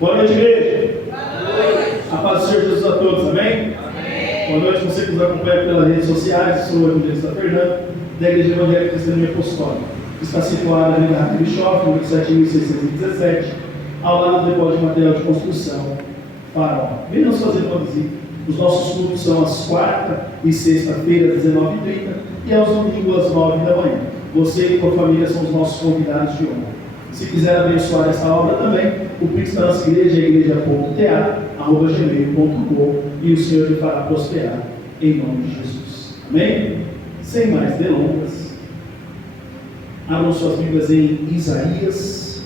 Boa noite, igreja. Boa noite. A paz do Senhor Jesus a todos, amém? Amém. Boa noite, você que nos acompanha pelas redes sociais. Sou o evangelista Fernando, da Igreja Evangélica Testemunha Apostólica. Está situada ali na Rua Bischoff, número 7617, ao lado do depósito de material de construção, Farol. Venha nos fazer uma visita. Os nossos cultos são às quarta e sexta-feira, às 19h30, e aos domingos, às 9 da manhã. Você e sua família são os nossos convidados de honra. Se quiser abençoar essa obra também, o Pix da nossa igreja é igreja.ta@gmail.com, e o Senhor lhe fará prosperar em nome de Jesus. Amém? Sem mais delongas, abram suas Bíblias em Isaías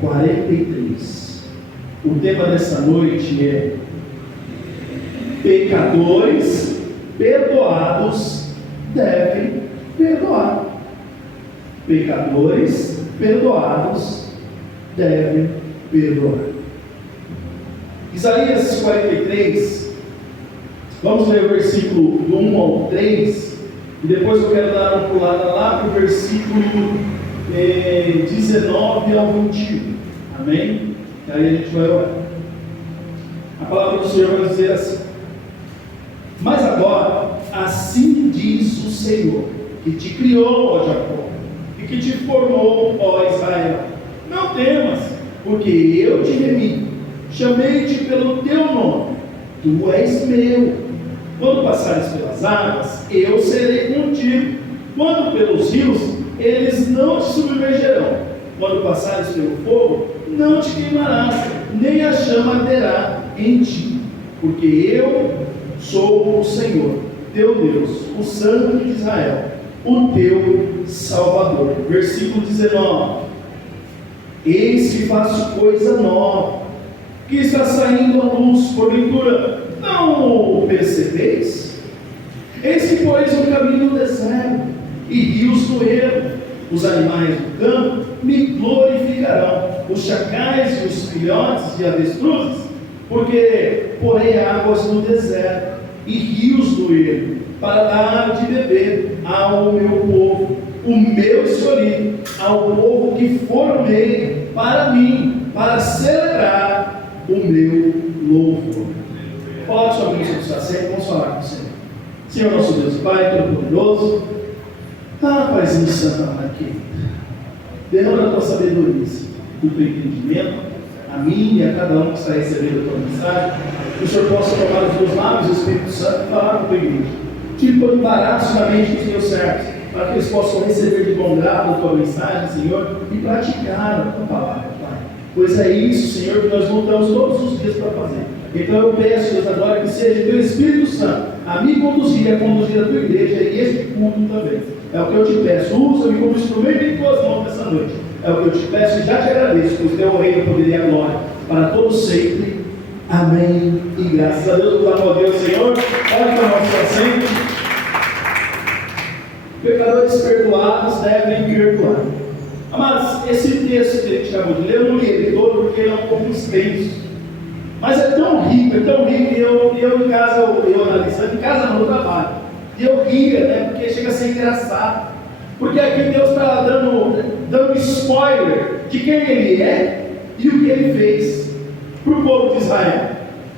43. O tema dessa noite é: pecadores perdoados devem perdoar. Pecadores perdoados devem perdoar. Isaías 43, vamos ler o versículo do 1 ao 3, e depois eu quero dar uma pulada lá para o versículo 19 ao 21, amém? E aí a gente vai orar. A palavra do Senhor vai dizer assim: mas agora, assim diz o Senhor, que te criou, ó Jacó, e que te formou, ó Israel: não temas, porque eu te remi, chamei-te pelo teu nome, tu és meu. Quando passares pelas águas, eu serei contigo. Quando pelos rios, eles não te submergerão. Quando passares pelo fogo, não te queimarás, nem a chama arderá em ti. Porque eu sou o Senhor, teu Deus, o Santo de Israel, o teu Salvador. Versículo 19: eis que faço coisa nova, que está saindo à luz, porventura não o percebeis? Eis que poreis um caminho no deserto, e rios no ermo. Os animais do campo me glorificarão, os chacais e os filhotes de avestruzes, porque porei águas no deserto e rios no ermo, para dar de beber ao meu povo, o meu escolhido, ao povo que formei para mim, para celebrar o meu louvor. Coloque sua bênção no seu assento, vamos falar com o Senhor. Senhor nosso Deus e Pai Todo-Poderoso, Paizinho Santo amado querido, derrama a tua sabedoria, o teu entendimento, a mim e a cada um que está recebendo a tua mensagem, que o Senhor possa tomar os teus lábios, o Espírito Santo, e falar com a tua igreja. Tire todo embaraço na mente dos meus servos, para que eles possam receber de bom grado a tua mensagem, Senhor, e praticar a tua palavra, Pai. Pois é isso, Senhor, que nós lutamos todos os dias para fazer. Então eu peço, Deus, agora que seja o teu Espírito Santo a me conduzir, a conduzir a tua igreja e este culto também. É o que eu te peço. Usa-me como instrumento em tuas mãos nessa noite. É o que eu te peço e já te agradeço, pois teu reino, poder e a glória para todos sempre. Amém. E graças a Deus, glória a Deus, Senhor. Olha para o nosso assento. Pecadores perdoados devem perdoar. Amados, esse texto que a gente acabou de ler, eu não li ele todo porque ele é um pouco extenso. Mas é tão rico, que eu em casa, eu analisando, em casa não, no trabalho. E eu ria, né? Porque chega a ser engraçado. Porque aqui Deus está dando spoiler de quem Ele é e o que Ele fez para o povo de Israel.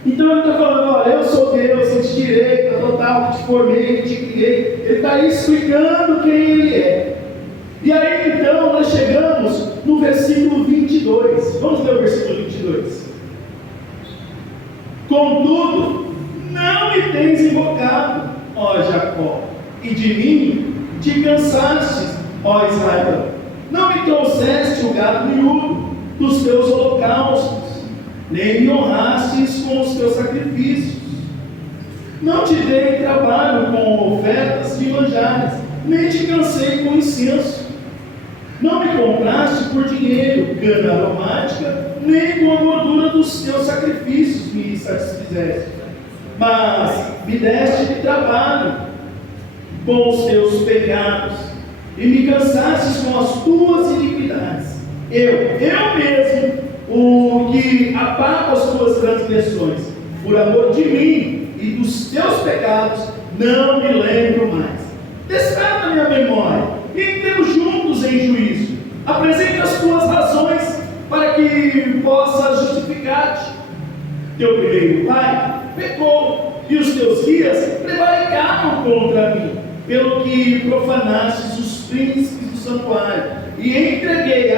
Então Ele está falando: olha, eu sou Deus, eu te tirei, total, te formei, te criei. Ele está aí explicando quem Ele é. E aí então nós chegamos no versículo 22. Vamos ler o versículo 22. Contudo, não me tens invocado, ó Jacó, e de mim te cansaste, ó Israel. Não me trouxeste o gado miúdo dos teus holocaustos, nem me honrastes com os teus sacrifícios. Não te dei trabalho com ofertas de manjares, nem te cansei com incenso. Não me compraste por dinheiro cana aromática, nem com a gordura dos teus sacrifícios me satisfizeste, mas me deste de trabalho com os teus pecados, e me cansastes com as tuas iniquidades. Eu mesmo, o que apago as tuas transgressões, por amor de mim e dos teus pecados, não me lembro mais. Desperta minha memória, e entremos juntos em juízo. Apresenta as tuas razões, para que que possa justificar-te. Teu primeiro pai pecou, e os teus guias prevaricaram contra mim, pelo que profanastes os príncipes do santuário, e entreguei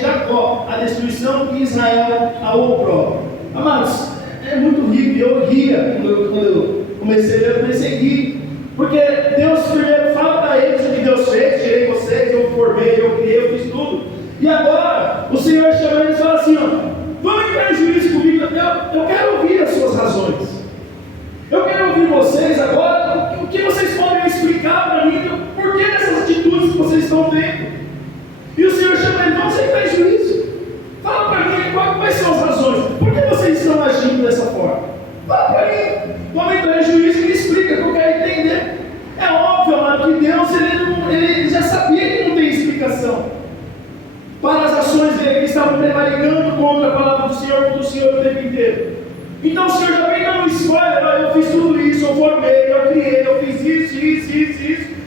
Jacó à destruição e Israel ao opróbrio. Amados, é muito rico. Eu ria quando eu comecei a rir, porque Deus primeiro fala para eles o que Deus fez: tirei vocês, eu formei, eu criei, eu fiz tudo. E agora o Senhor chama eles e fala assim: vamos entrar em juízo comigo. Eu quero ouvir as suas razões. Eu quero ouvir vocês agora. O que vocês podem explicar para mim? Por que dessas atitudes que vocês estão tendo? E o Senhor chama eles: vamos entrar em juízo. Fala para mim quais são as razões. Por que vocês estão agindo dessa forma? Fala para mim. Vamos entrar em juízo e me explica, que eu quero entender. É óbvio, amado, que Deus ele já sabia que não tem explicação para as ações dele, que estavam prevaricando contra a palavra do Senhor, contra o Senhor o tempo inteiro. Então o Senhor já vem dando spoiler: eu fiz tudo isso, eu formei, eu criei, eu fiz isso,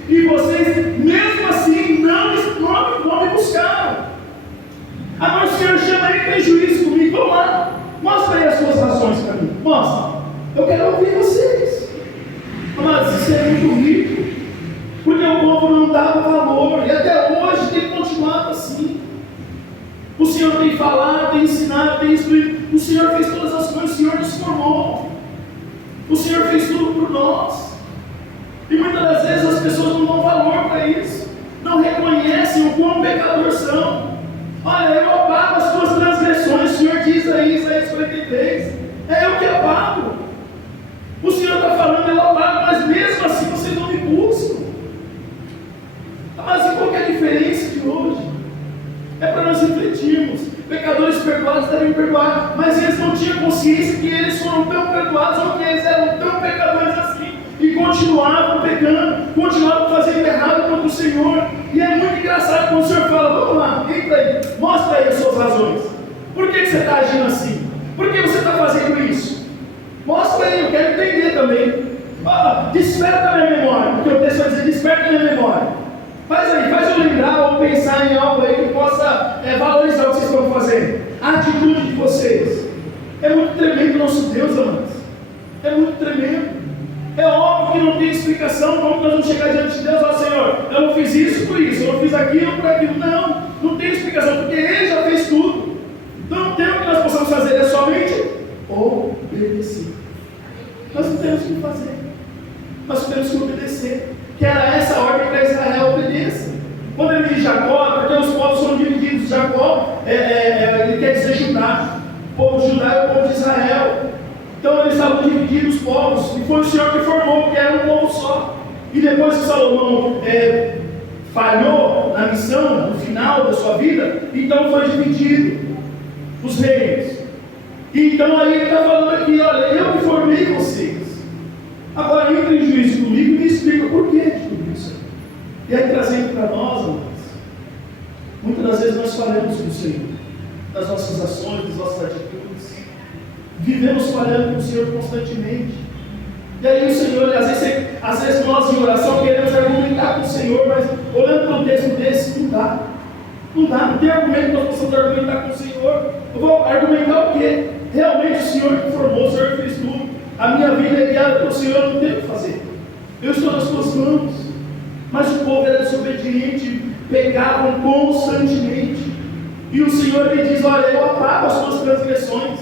e vocês mesmo assim não me buscaram. Agora o Senhor chama ele para juízo comigo. Vamos lá, mostra aí as suas razões para mim, mostra. Eu quero ouvir vocês. Mas isso é muito rico, porque o povo não dava valor, e até hoje tem continuado assim. O Senhor tem falado, tem ensinado, tem instruído. O Senhor fez todas as coisas, o Senhor nos formou, o Senhor fez tudo por nós. E muitas das vezes as pessoas não dão valor para isso, não reconhecem o quão pecadores são. Olha, eu apago as tuas transgressões, o Senhor diz aí, Isaías 43, é eu que apago. O Senhor está falando: eu apago, mas mesmo assim vocês não me buscam. Mas e qual que é a diferença de hoje? É para nós refletirmos. Pecadores perdoados devem perdoar, mas eles não tinham consciência que eles foram tão perdoados, ou que eles eram tão pecadores assim, e continuavam pecando, continuavam fazendo errado contra o Senhor. E é muito engraçado quando o Senhor fala: vamos lá, entra aí, mostra aí as suas razões. Por que você está agindo assim? Por que você está fazendo isso? Mostra aí, eu quero entender também. Desperta a minha memória, porque o texto vai dizer: desperta a minha memória. Faz aí, faz eu lembrar ou pensar em algo aí que possa valorizar o que vocês estão fazendo, a atitude de vocês. É muito tremendo o nosso Deus, amados. É muito tremendo. É óbvio que não tem explicação como nós vamos chegar diante de Deus: ó Senhor, eu não fiz isso por isso, eu não fiz aquilo por aquilo. Não tem explicação, porque Ele já fez tudo. Então não tem o que nós possamos fazer, é somente obedecer. Nós não temos o que fazer, nós temos que obedecer. Que era essa ordem para Israel: obedeça. Quando ele diz Jacó, porque os povos são divididos. Jacó, ele quer dizer Judá. O povo de Judá é o povo de Israel. Então eles estavam divididos, os povos, e foi o Senhor que formou, porque era um povo só. E depois que Salomão falhou na missão, no final da sua vida, então foi dividido os reinos. Então aí ele está falando aqui: olha, eu que formei vocês. Agora entra em juízo comigo e me explica por que de tudo isso. E aí trazendo para nós, amados, muitas das vezes nós falhamos com o Senhor, nas nossas ações, nas nossas atitudes, vivemos falhando com o Senhor constantemente. E aí o Senhor, às vezes nós em oração queremos argumentar com o Senhor, mas olhando para um texto desse, não dá. Não tem argumento que nós possamos argumentar com o Senhor. Eu vou argumentar o quê? Realmente o Senhor que formou, o Senhor que fez tudo. A minha vida é guiada pelo Senhor, eu não tenho o que fazer. Eu estou nas tuas mãos. Mas o povo era desobediente, pecavam constantemente. E o Senhor me diz: olha, eu apago as suas transgressões.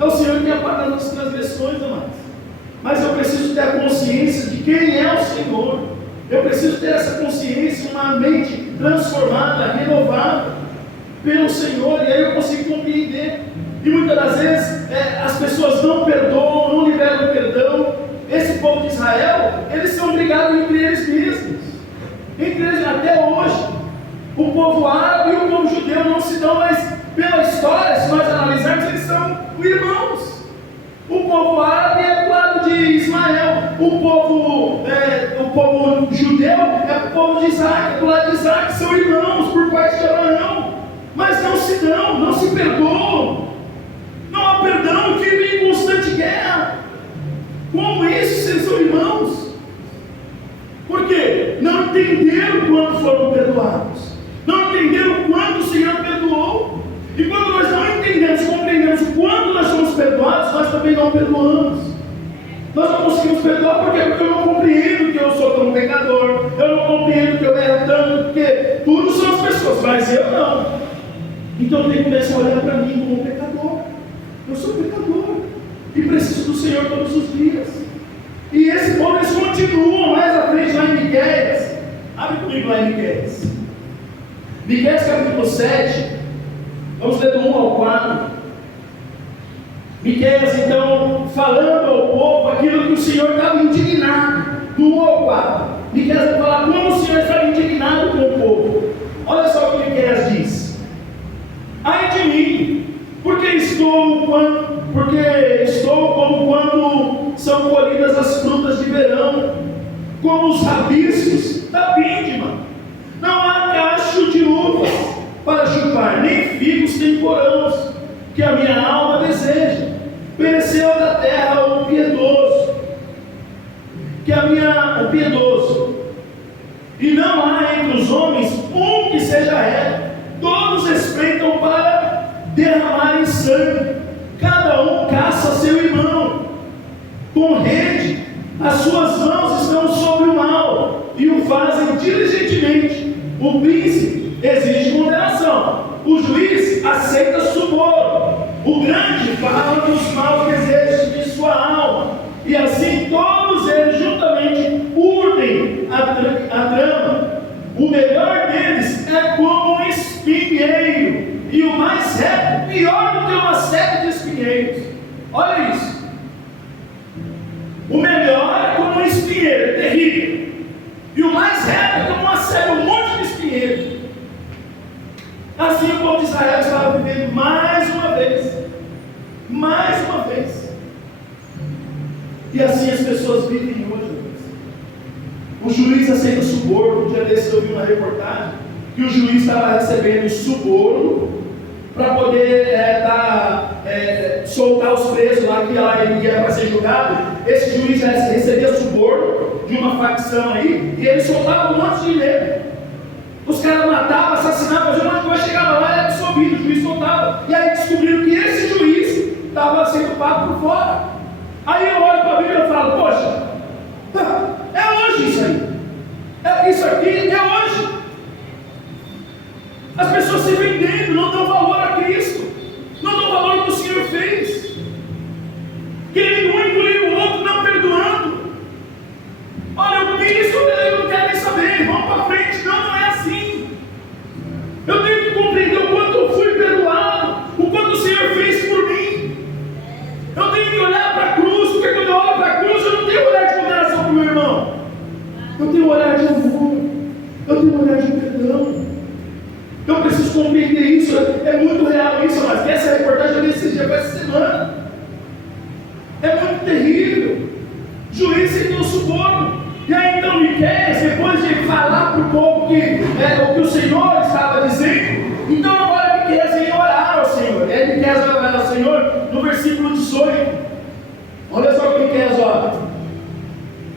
É o Senhor que apaga as nossas transgressões, amados. Mas eu preciso ter a consciência de quem é o Senhor. Eu preciso ter essa consciência, uma mente transformada, renovada pelo Senhor. E aí eu consigo compreender. E muitas das vezes as pessoas não perdoam, não liberam o perdão. Esse povo de Israel, eles são brigados entre eles mesmos. Entre eles até hoje. O povo árabe e o povo judeu não se dão, mas pela história, se nós analisarmos, eles são irmãos. O povo árabe é do lado de Ismael. O povo judeu é o povo de Isaac, é do lado de Isaac. São irmãos por parte de Abraão. Mas não se dão, não se perdoam. Não há perdão, vivem em constante guerra. Como isso, vocês são irmãos? Por quê? Não entenderam quando foram perdoados. Não entenderam quando o Senhor perdoou. também não perdoamos. Nós não conseguimos perdoar porque eu não compreendo que eu sou tão pecador, eu não compreendo que eu erro tanto, porque tudo são as pessoas, mas eu não. Então eu tenho que começar a olhar para mim como um pecador. Eu sou pecador e preciso do Senhor todos os dias. E esse povo, eles continuam mais à frente lá em Miqueias. Abre comigo lá em Miqueias. Miqueias capítulo 7. Vamos ler do 1 ao 4. Miqueias então falando ao povo aquilo que o Senhor estava indignado. Do 1 ao 4. Miqueias vai falar como o Senhor estava indignado com o povo. Olha só o que Miqueias diz. Ai de mim, porque estou como quando são colhidas as frutas de verão, como os rabiscos da vindima. Não há cacho de uvas para chupar, nem figos temporãos, que a minha alma deseja. Pereceu da terra o piedoso, o piedoso, e não há entre os homens um que seja reto. Todos espreitam para derramarem sangue, cada um caça seu irmão com rede, as suas mãos estão sobre o mal e o fazem diligentemente. O príncipe exige moderação, o juiz aceita suborno, o grande fala dos maus desejos de sua alma, e assim todos eles juntamente urdem a trama. O melhor deles é como um espinheiro, e o mais reto pior do que uma seta de espinheiros. Olha isso. O melhor é como um espinheiro, é terrível. E o mais reto é como uma seta, um monte de espinheiro. Assim o povo de Israel estava vivendo mais uma vez. Mais uma vez. E assim as pessoas vivem hoje. O juiz aceita suborno. Um dia desses eu vi uma reportagem que o juiz estava recebendo suborno para poder soltar os presos lá que ia para ser julgado. Esse juiz já recebia suborno de uma facção aí, e ele soltava um monte de dinheiro. Os caras matavam, assassinavam, mas um monte de coisa chegava lá e era absolvido, o juiz soltava. E aí descobriram que esse juiz estava sendo pago por fora. Aí eu olho para a Bíblia e falo, poxa, é hoje isso aí. Isso aqui é hoje. As pessoas se vendendo, não dão valor a Cristo, não dão valor ao que o Senhor fez, querendo um engolir o outro, não perdoando. Olha, eu penso, eu não quero nem saber, vamos para frente. Não é assim. Eu tenho que compreender o quanto eu fui perdoado, o quanto o Senhor fez por mim. Eu tenho que olhar para a cruz, porque quando eu olho para a cruz, eu não tenho olhar de condenação para o meu irmão. Eu tenho um olhar de amor, eu tenho um olhar de perdão. Eu preciso compreender isso. É muito real isso, mas essa reportagem eu vi esses dias, essa semana. É muito terrível. Juiz sem o suborno. E aí então Miqueias, depois de falar para o povo o que o Senhor estava dizendo, então agora Miqueias vem orar ao Senhor. E aí Miqueias vai orar ao Senhor no versículo 18. Olha só o que Miqueias ora.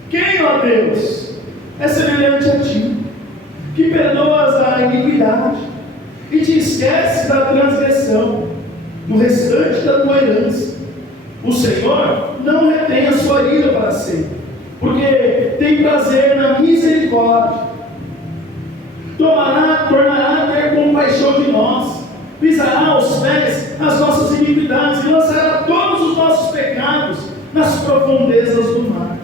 Quem, ó Deus, é semelhante a ti, que perdoas a iniquidade e te esqueces da transgressão, do restante da tua herança? O Senhor não retém a sua ira para sempre, porque tem prazer na misericórdia. Tornará a ter compaixão de nós, pisará aos pés as nossas iniquidades e lançará todos os nossos pecados nas profundezas do mar.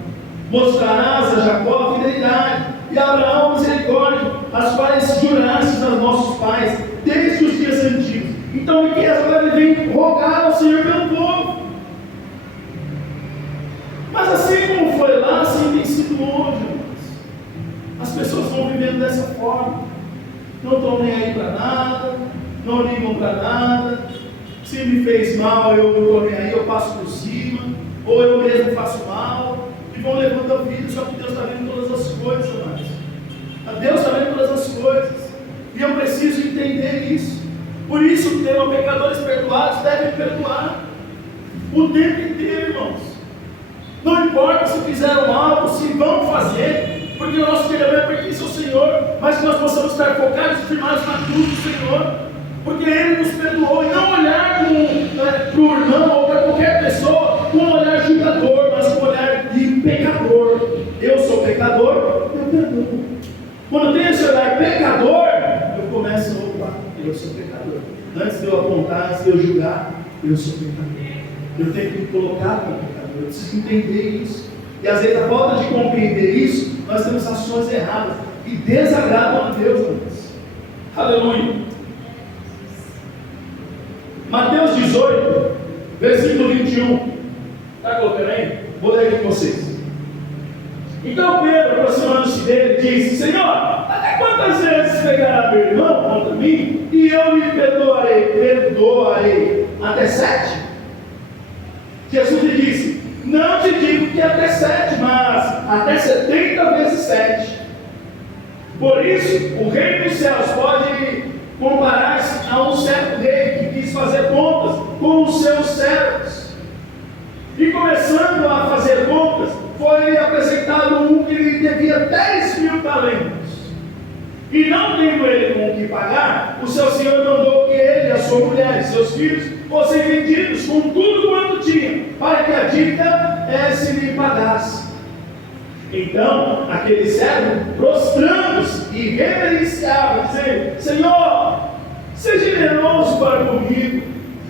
Mostrarás a Jacó fidelidade e a Abraão misericórdia, as quais jurastes aos nossos pais desde os dias antigos. Então Miqueias agora vem rogar ao Senhor pelo povo. Mas assim como foi lá, assim tem sido hoje, irmãos. As pessoas estão vivendo dessa forma. Não estão nem aí para nada, não ligam para nada. Se me fez mal, eu não estou nem aí, eu passo por cima, ou eu mesmo faço mal, e vão levando a vida. Só que Deus está vendo todas as coisas, irmãos. Deus está vendo todas as coisas, e eu preciso entender isso. Por isso, pecadores perdoados devem perdoar o tempo inteiro, irmãos. Não importa se fizeram algo, se vão fazer, porque o nosso julgamento pertence ao Senhor, mas que nós possamos estar focados e firmados na cruz do Senhor, porque Ele nos perdoou, e não olhar para o irmão ou para qualquer pessoa pecador. Antes de eu apontar, antes de eu julgar, eu sou pecador. Eu tenho que me colocar como pecador. Eu preciso entender isso. E às vezes a falta de compreender isso, nós temos ações erradas e desagradam a Deus, amados. Aleluia. Mateus 18, versículo 21. Está colocando aí? Vou ler aqui com vocês. Então Pedro, aproximando-se dele, disse: Senhor, até quantas vezes pegará meu irmão contra mim e eu lhe perdoarei? Até 7? Jesus lhe disse: não te digo que até 7, mas até 70 vezes 7. Por isso, o reino dos céus pode comparar-se a um certo rei que quis fazer contas com os seus servos. E começando a fazer contas, foi apresentado um que lhe devia 10.000 talentos. E não tendo ele com o que pagar, o seu senhor mandou que ele, a sua mulher e seus filhos fossem vendidos com tudo quanto tinha, para que a dívida se lhe pagasse. Então, aquele servo, prostrando-se e reverenciava, dizendo: Senhor, seja generoso para comigo,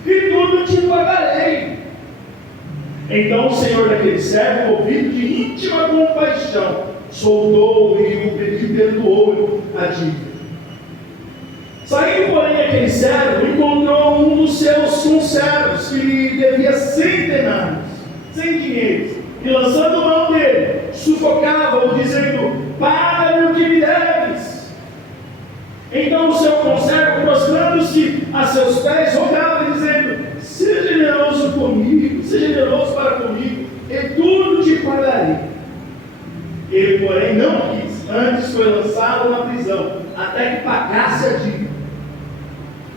e tudo te pagarei. Então o senhor daquele servo, movido de íntima compaixão, soldou e perdoou a dívida. Saindo, porém, aquele servo, encontrou um dos seus conservos que lhe devia 100 denários, 100 dinheiros, e lançando mão dele, sufocava-o, dizendo: paga-me o que me deves. Então o seu conservo, prostrando-se a seus pés, rogava, dizendo: seja generoso comigo, seja generoso para comigo, e tudo te pagarei. Ele, porém, não quis, antes foi lançado na prisão, até que pagasse a dívida.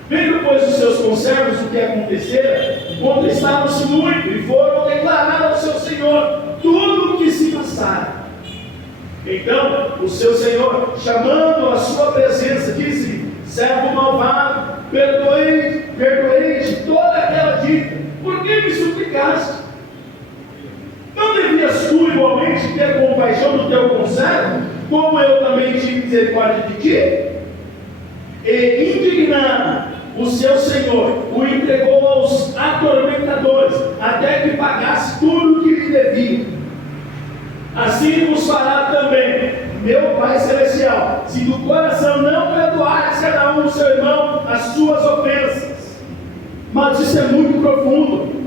Vendo, pois, os seus conservos o que acontecera, contristaram-se muito e foram declarar ao seu senhor tudo o que se passara. Então o seu senhor, chamando a sua presença, disse: servo malvado, perdoei-te toda aquela dívida, por que me suplicaste? Não devias tu igualmente ter compaixão do teu conservo, como eu também tive misericórdia de ti? E indignado, o seu senhor o entregou aos atormentadores, até que pagasse tudo o que lhe devia. Assim vos fará também meu Pai Celestial, se do coração não perdoares cada um do seu irmão as suas ofensas. Mas isso é muito profundo.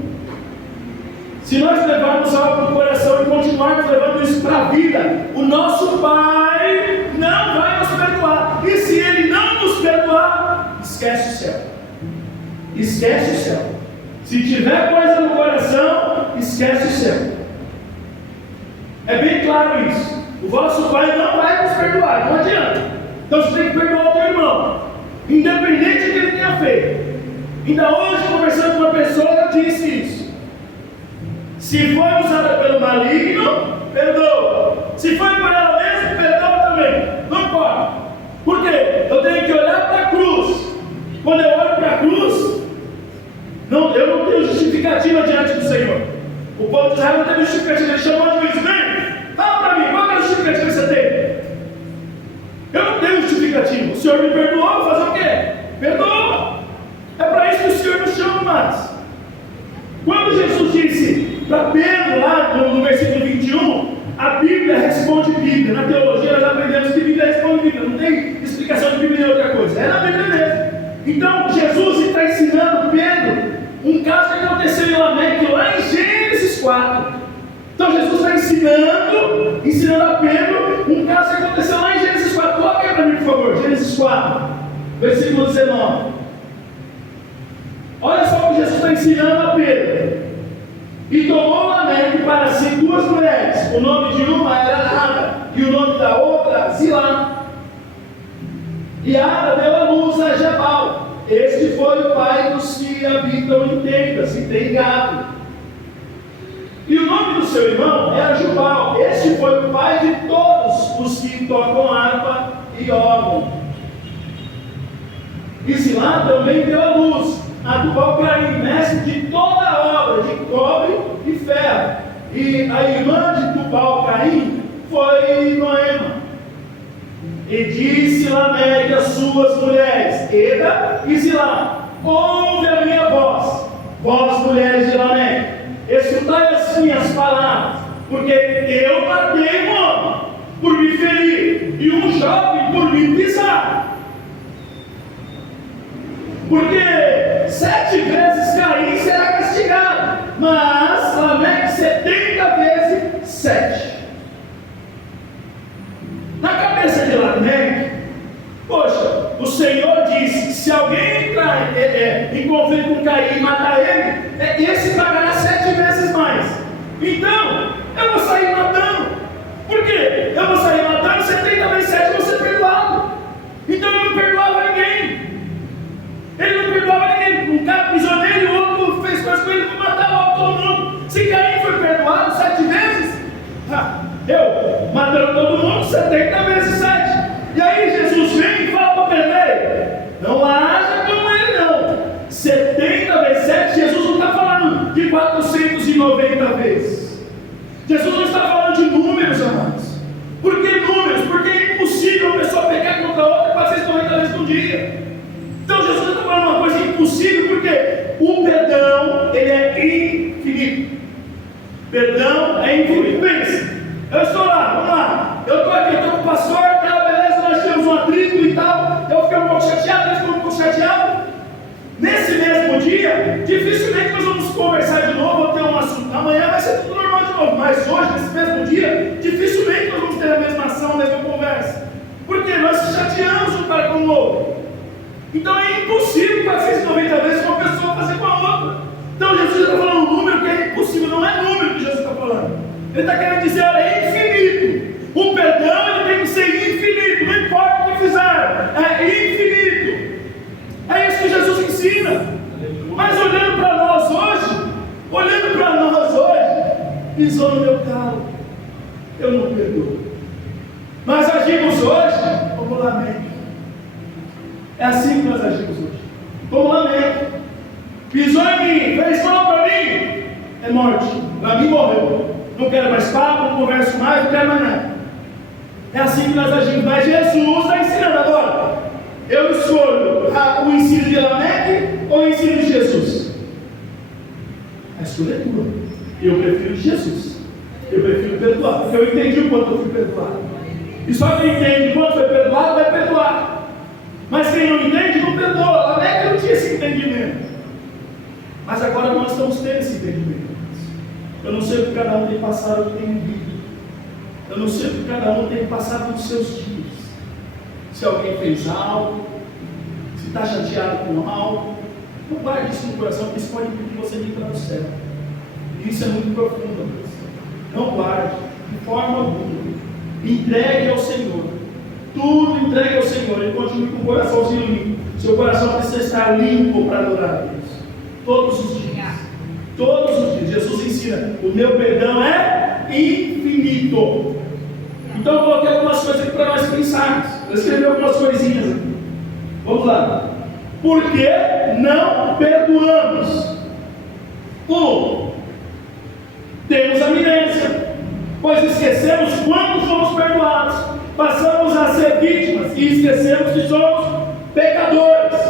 Se nós levarmos algo do coração e continuarmos levando isso para a vida, o nosso Pai não vai nos perdoar. E se Ele não nos perdoar, esquece o céu. Esquece o céu. Se tiver coisa no coração, esquece o céu. É bem claro isso. O vosso Pai não vai nos perdoar, não adianta. Então você tem que perdoar o teu irmão, independente do que ele tenha feito. Ainda hoje, conversando com uma pessoa, eu disse isso. Se foi usada pelo maligno, perdoa. Se foi por ela mesma, perdoa também. Não importa. Por quê? Eu tenho que olhar para a cruz. Quando eu olho para a cruz, eu não tenho justificativa diante do Senhor. O povo de Israel não teve justificativa. Ele chamou de juiz: vem, fala para mim, qual é a justificativa que você tem? Eu não tenho justificativa. O Senhor me perdoou, vou fazer o quê? Perdoa. É para isso que o Senhor nos chama mais. Quando Jesus disse para Pedro, lá no versículo 21, a Bíblia responde Bíblia. Na teologia nós aprendemos que Bíblia responde Bíblia. Não tem explicação de Bíblia nem outra coisa. É na Bíblia mesmo. Então Jesus está ensinando Pedro um caso que aconteceu em Lameque, lá em Gênesis 4. Então Jesus está ensinando a Pedro um caso que aconteceu lá em Gênesis 4. Coloca aí para mim, por favor. Gênesis 4, versículo 19. Olha só o que Jesus está ensinando a Pedro. E tomou Lameque para si 2 mulheres. O nome de uma era Ada, e o nome da outra Zilá. E Ada deu a luz a Jabal. Este foi o pai dos que habitam em tendas e tem gado. E o nome do seu irmão era Jubal. Este foi o pai de todos os que tocam harpa e órgão. E Zilá também deu a luz a Tubal-Caim, mestre de toda a obra de cobre e ferro. E a irmã de Tubal-Caim foi Noema. E disse Lameque às suas mulheres, Eda e Zilá, ouve a minha voz, vós mulheres de Lameque, escutai as minhas palavras, porque eu matei um homem por me ferir, e um jovem por me pisar. Porque 7 vezes cair será castigado, mas Lameque 70 vezes 7. Na cabeça de Lameque, poxa, o Senhor disse que se alguém entrar em conflito com Caim e matar ele, esse pagará 7 vezes mais. Então, eu vou sair matando. Por quê? Eu vou sair matando 70 vezes 7, eu vou ser perdoado. Então ele não perdoava ninguém. Ele não perdoava ninguém. Um cara pisou nele, o outro fez coisas com ele, ele matava todo mundo. Se Caim foi perdoado 7 vezes, eu matando todo mundo 70 vezes 7. E aí Jesus vem e fala para Pedro: não haja como ele não. 70 vezes 7, Jesus não está falando de 490 vezes. Jesus não está falando de números, amados. Por que números? Porque é impossível uma pessoa pecar contra a outra 490 vezes por dia. Então Jesus está falando uma coisa impossível, porque o perdão, ele é infinito. Perdão é infinito. Pense, eu estou lá, vamos lá. Eu estou aqui, eu estou com o pastor, tá, beleza, nós temos um atrito e tal. Eu fiquei um pouco chateado, ele ficou um pouco chateado. Nesse mesmo dia, dificilmente nós vamos conversar de novo ou ter um assunto. Amanhã vai ser tudo normal de novo. Mas hoje, nesse mesmo dia, dificilmente nós vamos ter a mesma ação, a mesma conversa. Porque nós se chateamos um para com o outro. Então é impossível 490 vezes uma pessoa fazer com a outra. Então Jesus está falando um número que é impossível, não é número que Jesus está falando. Ele está querendo dizer, olha, é infinito. O perdão ele tem que ser infinito, não importa o que fizer, é infinito. É isso que Jesus ensina. Mas olhando para nós hoje, pisou no meu calo, eu não perdoo. Nós agimos hoje como Lameque. É assim que nós agimos hoje, como Lameque. Pisou em mim, fez mal para mim, é morte. Para mim morreu. Não quero mais papo, não converso mais, não quero mais nada. É assim que nós agimos. Mas Jesus está ensinando agora. Eu escolho o ensino de Lameque ou o ensino de Jesus? A escolha é tua. Eu prefiro Jesus. Eu prefiro perdoar, porque eu entendi o quanto eu fui perdoado. E só quem entende quanto foi perdoado vai perdoar. Mas quem não entende não perdoa. Lameque não tinha esse entendimento. Mas agora nós estamos tendo esse entendimento. Eu não sei o que cada um tem passado, o que tem vivido. Eu não sei o que cada um tem passado nos seus dias. Se alguém fez algo, se está chateado com algo, não guarde isso no coração, porque isso pode impedir você de entrar no céu. E isso é muito profundo, amados. Não guarde, de forma alguma. Entregue ao Senhor. Tudo entregue ao Senhor. Ele continue com o coraçãozinho limpo. Seu coração precisa estar limpo para adorar a Deus. Todos os dias. Todos os dias. Jesus ensina: o meu perdão é infinito. Então eu coloquei algumas coisas aqui para nós pensarmos. Eu escrevi algumas coisinhas aqui. Vamos lá. Por que não perdoamos? 1. Temos amnésia, pois esquecemos quando fomos perdoados. Passamos a ser vítimas e esquecemos que somos pecadores.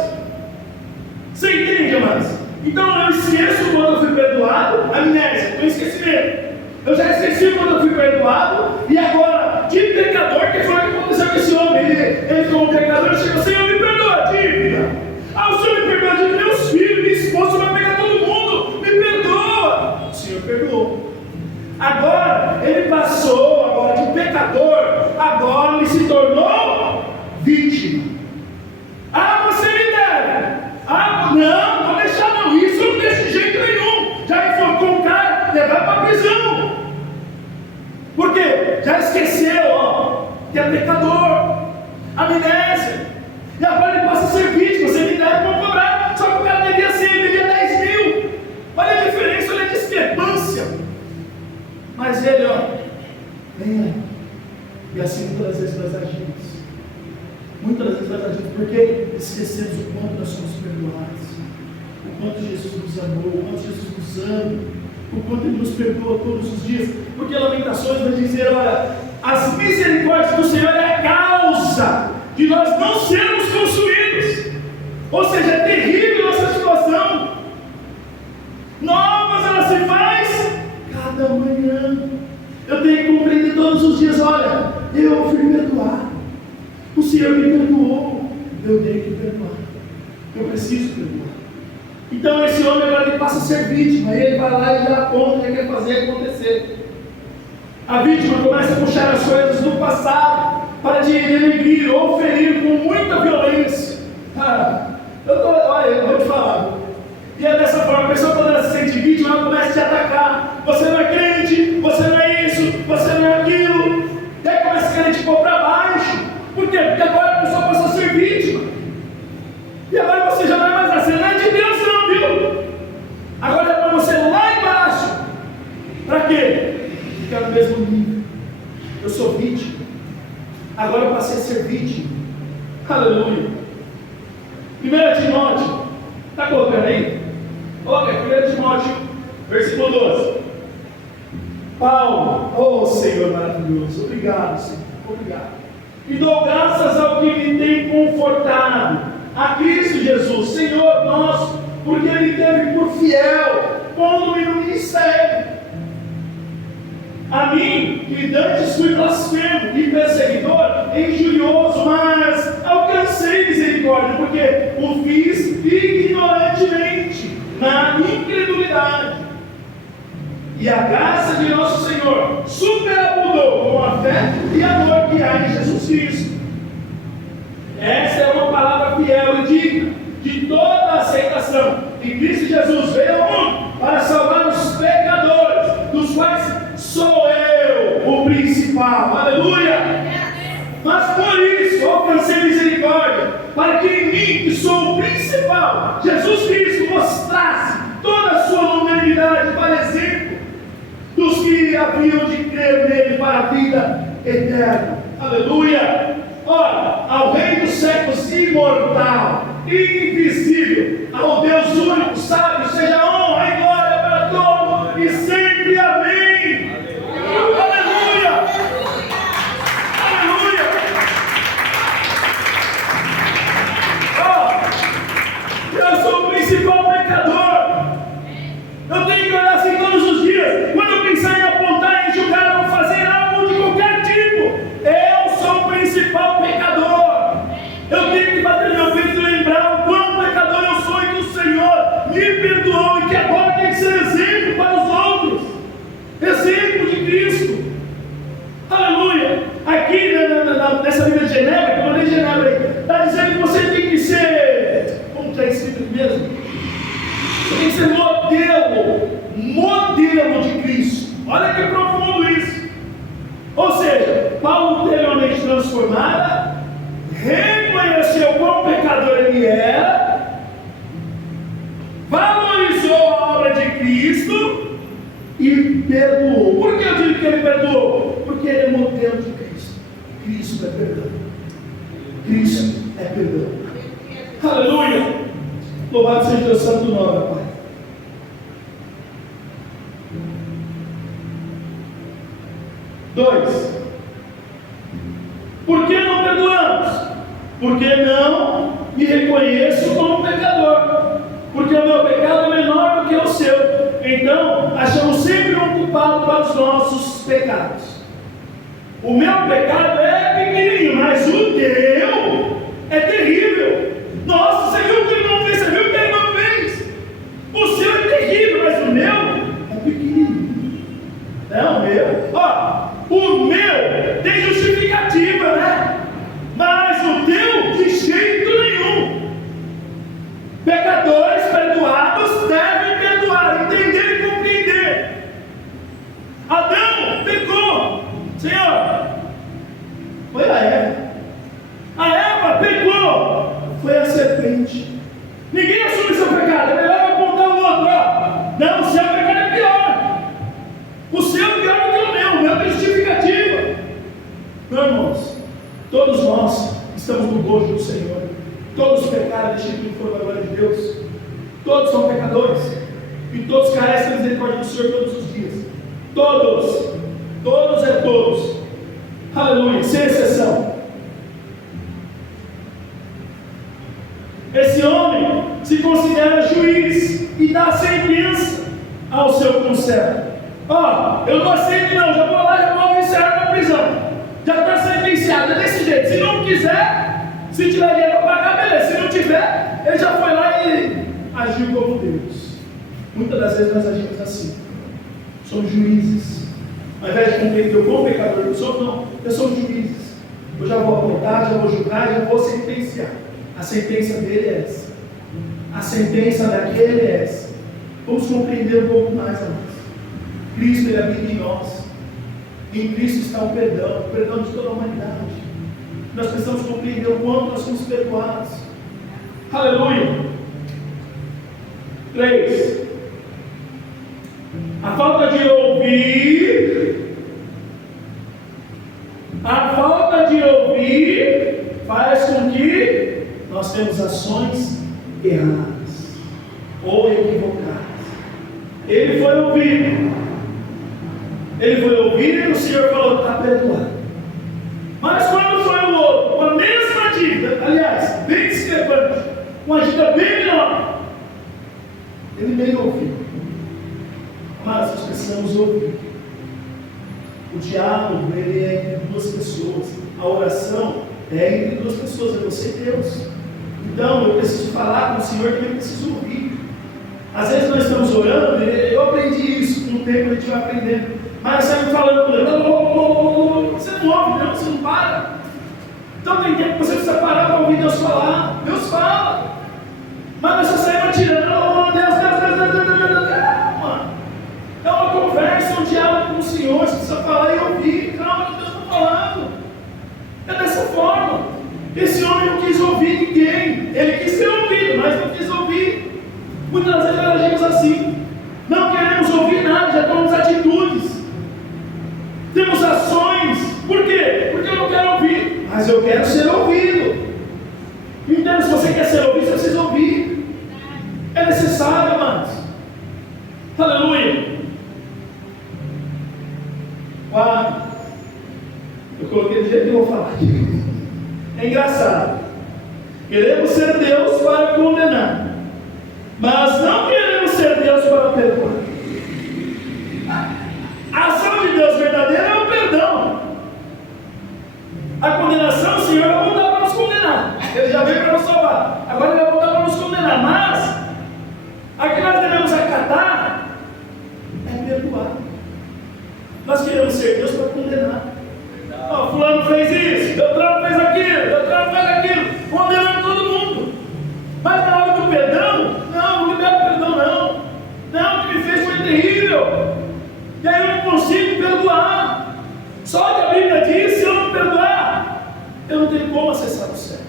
Você entende, amados? Então eu esqueço quando eu fui perdoado. Amnésia, esquecimento. Eu já esqueci quando eu fui perdoado. E agora, que pecador, que foi o que aconteceu com esse homem? Ele como pecador, chegou: Senhor, me perdoa a dívida. O Senhor me perdoa a dívida, meus filhos, minha esposa, vai pegar todo mundo. Me perdoa. O Senhor perdoou. Agora, ele passou agora de pecador, agora ele se tornou vítima. Você me deve. Não, vou deixar não. Isso eu não deixo de jeito nenhum. Já enforcou um cara, levar para a prisão. Por quê? Já esqueceu, que é pecador. Amnésia. E agora ele passa a ser vítima. Você me deve, vou cobrar. Só que o cara devia 10 mil. Olha a diferença, olha a discrepância. Mas ele, vem. E assim muitas vezes nós agimos. Muitas vezes nós agimos porque esquecemos o quanto nós somos perdoados, o quanto Jesus nos amou, o quanto Jesus nos ama, o quanto Ele nos perdoa todos os dias. Porque Lamentações vai dizer: olha, as misericórdias do Senhor é a causa de nós não sermos consumidos. Ou seja, é terrível essa situação. Novas ela se faz cada manhã. Eu tenho que compreender todos os dias: olha, eu fui perdoar, o Senhor me perdoou, eu tenho que perdoar, eu preciso perdoar. Então esse homem agora ele passa a ser vítima, e ele vai lá e já aponta o que ele quer fazer acontecer. A vítima começa a puxar as coisas do passado para denegrir ou ferir com muita violência. Olha, eu vou te falar. E é dessa forma, a pessoa, quando ela se sente vítima, ela começa a te atacar. Você não é crente, você não é isso, você não é aquilo. E aí começa a querer te pôr para baixo. Por quê? Porque agora a pessoa passa a ser vítima. E agora você já não é mais assim, não é de Deus não, viu? Agora é para você lá embaixo. Para quê? Ficar no mesmo nível. Eu sou vítima. Agora eu passei a ser vítima. Aleluia. 1 Timóteo. Está colocando aí? Coloca aí, 1 Timóteo, versículo 12. Paulo, oh Senhor maravilhoso, obrigado, Senhor, obrigado. E dou graças ao que me tem confortado, a Cristo Jesus, Senhor nosso, porque Ele teve por fiel, pondo-me no ministério. A mim, que dantes fui blasfemo e perseguidor, injurioso, mas alcancei misericórdia, porque o fiz ignorantemente, na incredulidade. E a graça de nosso Senhor superabundou com a fé e amor que há em Jesus Cristo. Essa é uma palavra fiel e digna de toda aceitação. E Cristo Jesus veio ao mundo para salvar os pecadores, dos quais sou eu o principal. Aleluia! Mas por isso alcancei misericórdia, para que em mim, que sou o principal, Jesus Cristo mostrasse toda a sua longanimidade para exemplo dos que haviam de crer nele para a vida eterna. Aleluia! Ora, ao Rei dos séculos, imortal, invisível, ao Deus único, sábio, seja honra e glória para todos e sempre. Amém. Aleluia! Aleluia! Eu sou o principal pecador. Eu tenho que olhar assim todos os dias. Quando eu pensar em apontar, em julgar ou fazer algo de qualquer tipo, eu sou o principal pecador. Eu tenho que bater meu peito e lembrar o quão pecador eu sou e que o Senhor me perdoou e que agora tem que ser exemplo para os outros. Exemplo de Cristo. Aleluia. Aqui nessa Bíblia de Genebra, que eu mandei de Genebra aí, está dizendo que você tem que ser, como está escrito mesmo, você tem que ser modelo de Cristo. Olha que profundo isso. Ou seja, Paulo teve uma mente transformada, reconheceu quão pecador ele era, valorizou a obra de Cristo e perdoou. Por que eu digo que ele perdoou? Porque ele é modelo de Cristo. Cristo é perdão. Cristo é perdão. Aleluia! Louvado seja o teu santo nome, Pai. Dois. Por que não perdoamos? Porque não me reconheço como pecador. Porque o meu pecado é menor do que o seu. Então, achamos sempre um culpado para os nossos pecados. O meu pecado é pequenininho, mas o teu é terrível. Nossa, você viu o que ele não fez? Você viu o que ele não fez? O seu é terrível, mas o meu é pequenininho. Não, o meu. O meu tem justificativa, né? Mas o teu de jeito nenhum. Pecadores perdoados devem perdoar, entender e compreender. Adão pecou. Senhor, foi a Eva. A Eva pecou. Foi a serpente. Ninguém assume seu pecado. É melhor apontar o outro. Não, o seu pecado é pior. O seu é pior do que o meu. O meu tem justificativa. Meus irmãos, todos nós estamos no gozo do Senhor. Todos pecaram, deixando de fora da glória de Deus. Todos são pecadores. E todos carecem da misericórdia do Senhor todos os dias. Todos. Todos é todos. Aleluia. Sem exceção. Esse homem se considera juiz e dá sentença ao seu conservo. Eu não aceito não, já vou lá, já vou encerrar na prisão. Já está sentenciado, é desse jeito. Se não quiser, se tiver dinheiro para pagar, beleza. Se não tiver, ele já foi lá e agiu como Deus. Muitas das vezes nós agimos assim. Somos juízes. Ao invés de compreender o bom pecador que somos, não. Eu sou juízes. Eu já vou apontar, já vou julgar, já vou sentenciar. A sentença dele é essa. A sentença daquele é essa. Vamos compreender um pouco mais, amados. Cristo, ele habita em nós. Em Cristo está o perdão de toda a humanidade. Nós precisamos compreender o quanto nós somos perdoados. Aleluia. 3. A falta de ouvir faz com que nós temos ações erradas ou equivocadas. Ele foi ouvido e o Senhor falou: está perdoado. Mas quando foi o outro, com a mesma dívida, aliás, bem discrepante, uma dívida bem menor, ele nem ouviu. Mas nós precisamos ouvir. O diálogo, ele é entre duas pessoas. A oração é entre duas pessoas, é você e Deus. Então eu preciso falar com o Senhor, também preciso ouvir. Às vezes nós estamos orando, eu aprendi isso com o tempo, a gente vai aprendendo. Mas você vai falando com Deus, você não ouve Deus, você não para. Então tem tempo que você precisa parar para ouvir Deus falar. Deus fala. Mas você sai atirando, Deus. Calma. É uma conversa, um diálogo com o Senhor. Você precisa falar e ouvir. Calma, que Deus está falando. É dessa forma. Esse homem não quis ouvir ninguém. Ele quis ser ouvido, mas não quis ouvir. Muitas vezes nós agimos assim. Não queremos ouvir nada, já tomamos atitudes. Temos ações. Por quê? Porque eu não quero ouvir, mas eu quero ser ouvido. Então, se você quer ser ouvido, você precisa ouvir. É necessário, amados. Aleluia. 4. Eu coloquei do jeito que eu vou falar. É engraçado. Queremos ser Deus para condenar, mas não queremos ser Deus para perdoar. A ação de Deus verdadeira é o perdão. A condenação, o Senhor vai voltar para nos condenar. Ele já veio para nos salvar. Agora ele vai voltar para nos condenar. Mas a que nós devemos acatar é perdoar. Nós queremos ser Deus para condenar. Fulano fez isso, Beltrano fez aquilo, Beltrano fez aquilo, condenando todo mundo. Mas na hora do perdão, não libera perdão não. Não, o que me fez foi terrível. E aí eu não consigo perdoar. Só que a Bíblia diz: se eu não perdoar, eu não tenho como acessar o céu.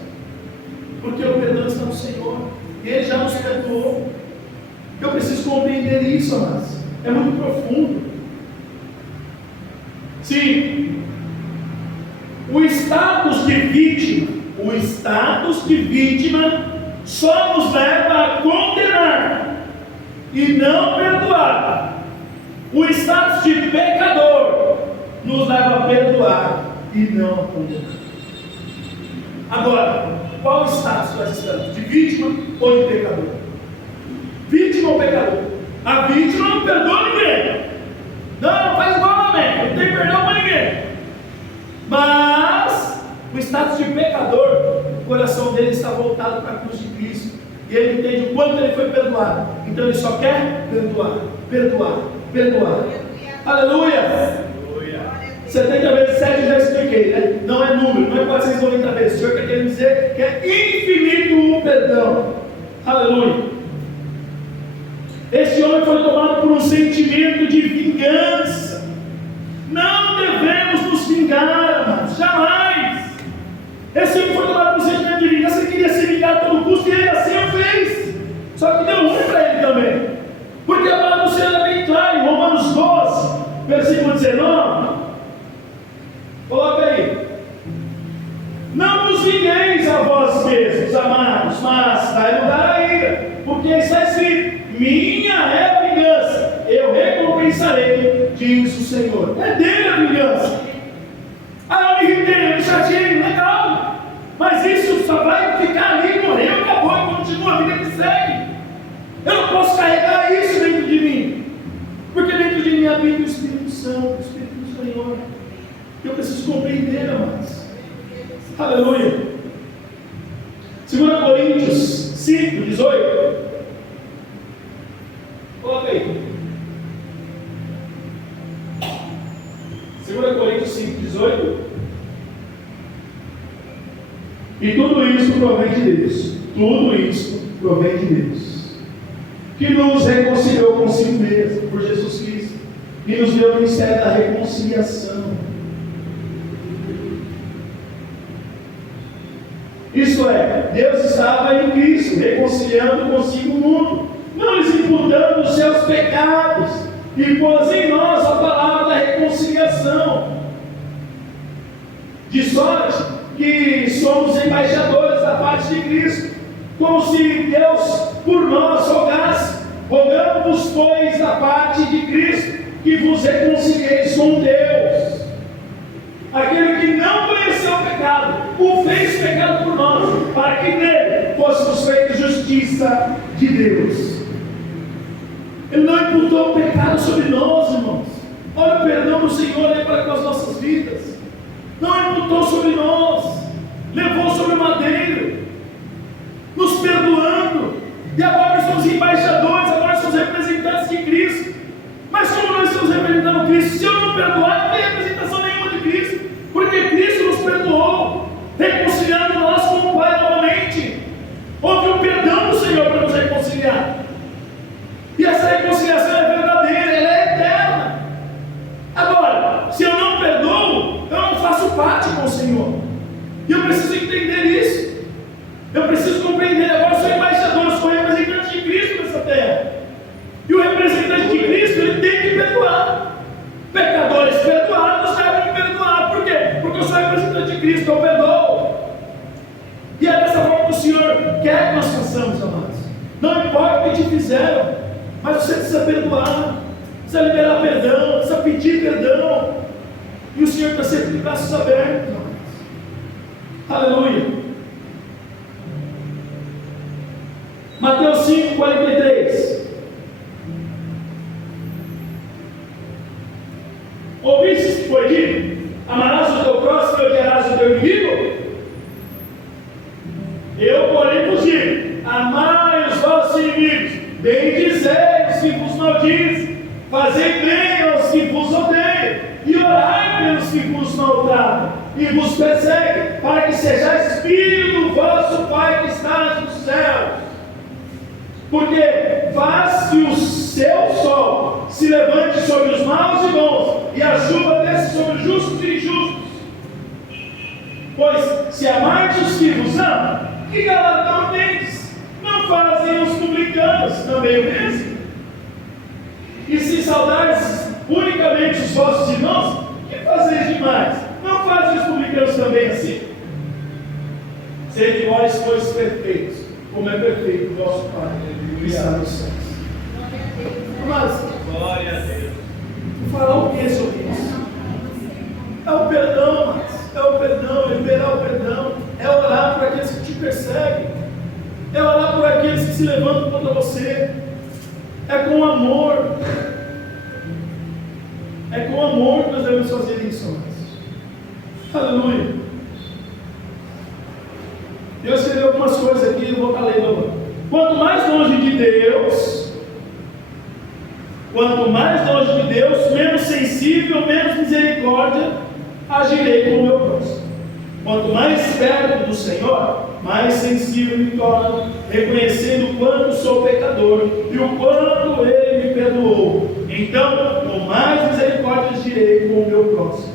Porque o perdão está no Senhor. E Ele já nos perdoou. Eu preciso compreender isso, amados. É muito profundo. Sim. O status de vítima só nos leva a condenar e não perdoar. O status de pecador nos leva a perdoar e não a condenar. Agora, qual o status nós estamos? De vítima ou de pecador? Vítima ou pecador? A vítima não perdoa ninguém. Não faz igual a América, não tem perdão para ninguém. Mas o status de pecador, o coração dele está voltado para a cruz de Cristo. E ele entende o quanto ele foi perdoado. Então ele só quer perdoar, perdoar, perdoar. Aleluia! 70 vezes 7 eu já expliquei, né? Não é número, não é 490 vezes. O Senhor está querendo dizer que é infinito o perdão. Aleluia! Este homem foi tomado por um sentimento de vingança. Não devemos nos vingar, amados, jamais. Esse homem foi tomado por um sentimento de vingança. Ele queria se vingar a todo custo e ele assim o fez. Só que deu ruim para ele também. Porque a palavra do Senhor é bem clara em Romanos 12, versículo 19. Coloca aí. Não vos vingueis a vós mesmos, amados, mas dai lugar à ira, porque está escrito: minha é a vingança, eu recompensarei, diz o Senhor. É dele a vingança. Eu me irritei, eu me chateei, legal. Mas isso só vai ficar ali, morreu, acabou e continua, a vida que segue. Eu não posso carregar isso dentro de mim, porque dentro de mim habita o Espírito Santo, o Espírito do Senhor. Eu preciso compreender, amados. Aleluia. 2 Coríntios 5, 18. Coloca aí. 2 Coríntios 5, 18. E tudo isso provém de Deus. Tudo isso provém de Deus, que nos reconciliou consigo mesmo, por Jesus Cristo, e nos deu o ministério da reconciliação. Isto é, Deus estava em Cristo, reconciliando consigo o mundo, não lhes imputando os seus pecados, e pôs em nós a palavra da reconciliação, de sorte que somos embaixadores da parte de Cristo, como se Deus por nós rogasse. Rogamos, pois, da parte de Cristo, que vos reconcilieis com Deus. Aquele que não conheceu o pecado, o fez pecado por nós, para que nele fôssemos feitos justiça de Deus. Ele não imputou o pecado sobre nós, irmãos. Olha o perdão do Senhor aí para com as nossas vidas. Não imputou sobre nós, levou sobre o madeiro, nos perdoando, e agora nós somos embaixadores, agora nós somos representantes de Cristo. Mas como nós estamos representando Cristo? Se eu não perdoar, não tem representação nenhuma de Cristo, porque Cristo nos perdoou, reconciliando nós com o Pai novamente. Houve um perdão do Senhor para nos reconciliar, e essa reconciliação é verdadeira, ela é eterna. Agora, se eu não perdoo, eu não faço parte com o Senhor, e eu preciso entender isso. Eu preciso compreender. Agora eu sou embaixador, eu sou representante de Cristo nessa terra, e o representante de Cristo, ele tem que perdoar. Pecadores perdoados devem perdoar. Por quê? Porque eu sou representante de Cristo, eu perdoo. E é dessa forma que o Senhor quer que nós façamos, amados. Não importa o que te fizeram, mas você precisa perdoar, precisa liberar perdão, precisa pedir perdão, e o Senhor está sempre de braços abertos, amados. Aleluia. Mateus 5, 43. Ouviste que foi dito: amarás o teu próximo e odiarás o teu inimigo? Eu, porém, vos digo: amai os vossos inimigos, bendizei os que vos maldizem, fazei bem aos que vos odeiam, e orai pelos que vos maltratam e vos perseguem, para que sejais filhos do vosso Pai que está nos céus. Porque faz que o seu sol se levante sobre os maus e bons, e a chuva desce sobre os justos e injustos. Pois se amardes os que vos amam, que galardão tendes? Não fazem os publicanos também o mesmo? E se saudardes unicamente os vossos irmãos, que fazeis demais? Não fazem os publicanos também assim? Sede vós, pois, perfeitos, como é perfeito o vosso Pai que está nos céus. Mas, glória a Deus. Vou falar o que sobre isso? É o perdão, mas é o perdão, é liberar o perdão, é orar por aqueles que te perseguem, é orar por aqueles que se levantam contra você, é com amor. É com amor que nós devemos fazer isso, mas aleluia. Eu escrevi algumas coisas aqui, eu vou estar lendo agora. Quanto mais longe de Deus, menos sensível, menos misericórdia agirei com o meu próximo. Quanto mais perto do Senhor, mais sensível me torno, reconhecendo o quanto sou pecador e o quanto Ele me perdoou. Então, com mais misericórdia agirei com o meu próximo.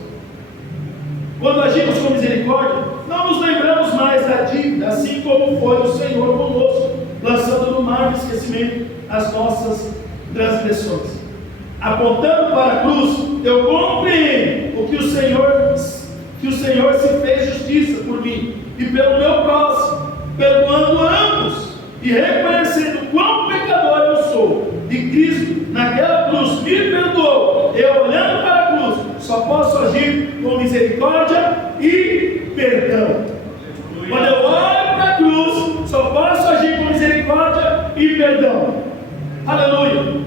Quando agimos com misericórdia, não nos lembramos mais da dívida, assim como foi o Senhor conosco, lançando no mar de esquecimento as nossas transgressões. Apontando para a cruz, eu compreendo o que o Senhor se fez justiça por mim e pelo meu próximo, perdoando ambos e reconhecendo quão pecador eu sou. E Cristo, naquela cruz, me perdoou. Eu, olhando para a cruz, só posso agir com misericórdia e perdão. Quando eu olho para a cruz, só posso agir com misericórdia e perdão. Aleluia.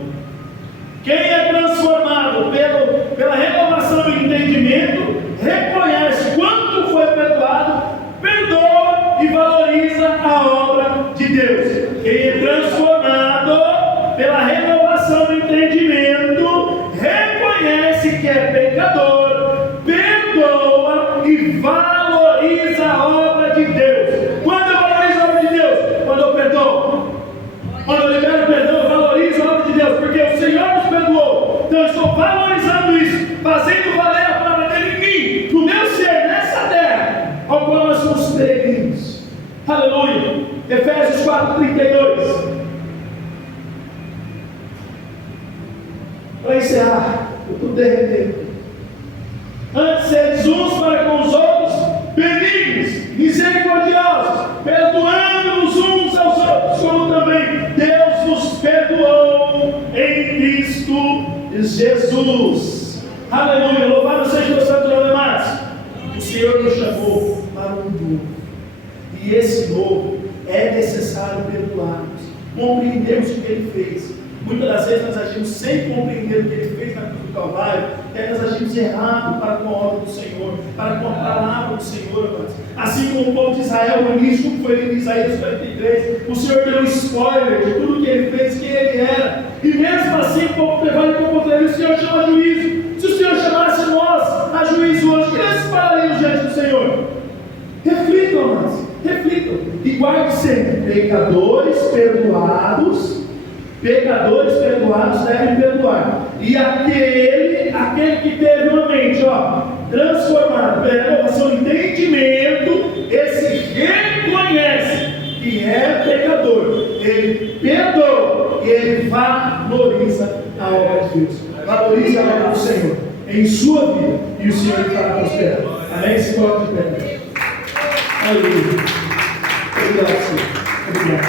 Quem é transformado pela renovação do entendimento, reconhece quanto foi perdoado, perdoa e valoriza a obra de Deus. Quem é transformado pela renovação do entendimento, reconhece que é pecador, perdoa e valoriza a obra de Deus. Quando eu valorizo a obra de Deus? Quando eu perdoo. Quando eu libero perdão, eu valorizo a obra de Deus, porque o Senhor nos perdoou. Então eu estou valorizando isso, fazendo valer a palavra dele em mim, no meu ser, nessa terra, ao qual nós somos peregrinos. Aleluia. Efésios 4:32. Para encerrar, eu estou derretendo. Antes seres uns para com os outros, benignos, misericordiosos, perdoando-nos uns aos outros, como também Deus nos perdoou em Cristo Jesus. Aleluia, louvado seja o santo nome, amados. O Senhor nos chamou para um novo, e esse novo é necessário perdoarmos, compreendermos o que Ele fez. Muitas das vezes nós agimos sem compreender o que Ele fez na cruz do Calvário, nós agimos errado para com a obra do Senhor, para com a palavra do Senhor, mas assim como o povo de Israel, no início, como foi em Isaías 43, o Senhor deu um spoiler de tudo que Ele fez, quem Ele era, e mesmo assim o povo levando para o poder, o Senhor chama a juízo. Se o Senhor chamasse nós a juízo hoje, o que nós falaríamos diante do Senhor? Reflitam, amados, reflitam, e guarde sempre: pecadores perdoados devem perdoar. E aquele que teve uma mente transformada pela renovação do entendimento, esse reconhece que é pecador, ele perdoa e ele valoriza a obra de Deus, valoriza a obra do Senhor em sua vida, e o Senhor fará prosperar. Amém? Se coloque de pé. Aleluia.